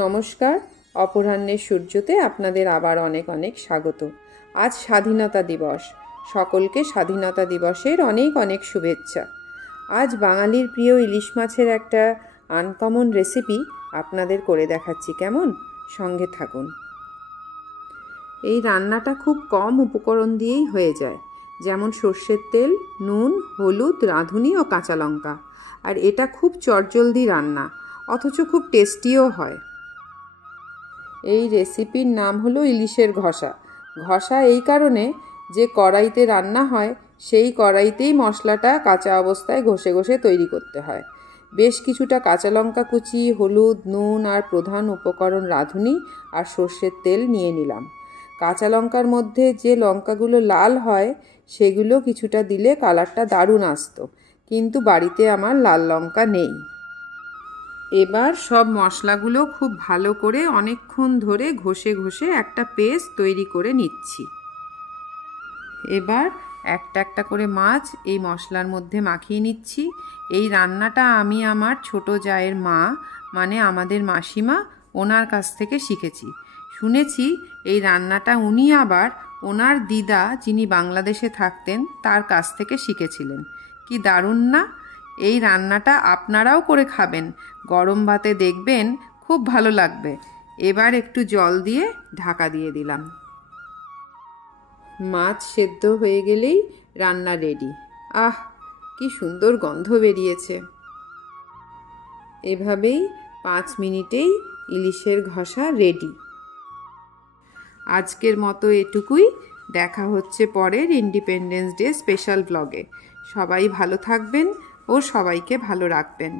নমস্কার, অপরাহ্নের সূর্যতে আপনাদের আবার অনেক অনেক স্বাগত। আজ স্বাধীনতা দিবস। সকলকে স্বাধীনতা দিবসের অনেক অনেক শুভেচ্ছা। আজ বাঙালির প্রিয় ইলিশ মাছের একটা আনকমন রেসিপি আপনাদের করে দেখাচ্ছি, কেমন? সঙ্গে থাকুন। এই রান্নাটা খুব কম উপকরণ দিয়েই হয়ে যায়, যেমন সর্ষের তেল, নুন, হলুদ, রাঁধুনি ও কাঁচা লঙ্কা। আর এটা খুব চটজলদি রান্না, অথচ খুব টেস্টিও হয়। এই রেসিপির নাম হলো ইলিশের ঘষা। ঘষা এই কারণে যে কড়াইতে রান্না হয় সেই কড়াইতেই মশলাটা কাঁচা অবস্থায় ঘষে ঘষে তৈরি করতে হয়। বেশ কিছুটা কাঁচা লঙ্কা কুচি, হলুদ, নুন আর প্রধান উপকরণ রাঁধুনি আর সর্ষের তেল নিয়ে নিলাম। কাঁচা লঙ্কার মধ্যে যে লঙ্কাগুলো লাল হয় সেগুলো কিছুটা দিলে কালারটা দারুণ আসতো, কিন্তু বাড়িতে আমার লাল লঙ্কা নেই। এবার সব মশলাগুলো খুব ভালো করে অনেকক্ষণ ধরে ঘষে ঘষে একটা পেস্ট তৈরি করে নিচ্ছি। এবার একটা একটা করে মাছ এই মশলার মধ্যে মাখিয়ে নিচ্ছি। এই রান্নাটা আমি আমার ছোট জায়ের মা, মানে আমাদের মাসিমা, ওনার কাছ থেকে শিখেছি। শুনেছি এই রান্নাটা উনি আবার ওনার দিদা, যিনি বাংলাদেশে থাকতেন, তার কাছ থেকে শিখেছিলেন। কি দারুণ না? এই রান্নাটা আপনারাও করে খাবেন, গরম ভাতে দেখবেন খুব ভালো লাগবে। এবার একটু জল দিয়ে ঢাকা দিয়ে দিলাম। মাছ সেদ্ধ হয়ে গেলেই রান্না রেডি। আহ, কি সুন্দর গন্ধ বেরিয়েছে। এভাবেই 5 মিনিটেই ইলিশের ঘষা রেডি। আজকের মতো এটুকুই। দেখা হচ্ছে পরের ইন্ডিপেন্ডেন্স ডে স্পেশাল ব্লগে। সবাই ভালো থাকবেন ও সবাইকে ভালো রাখবেন।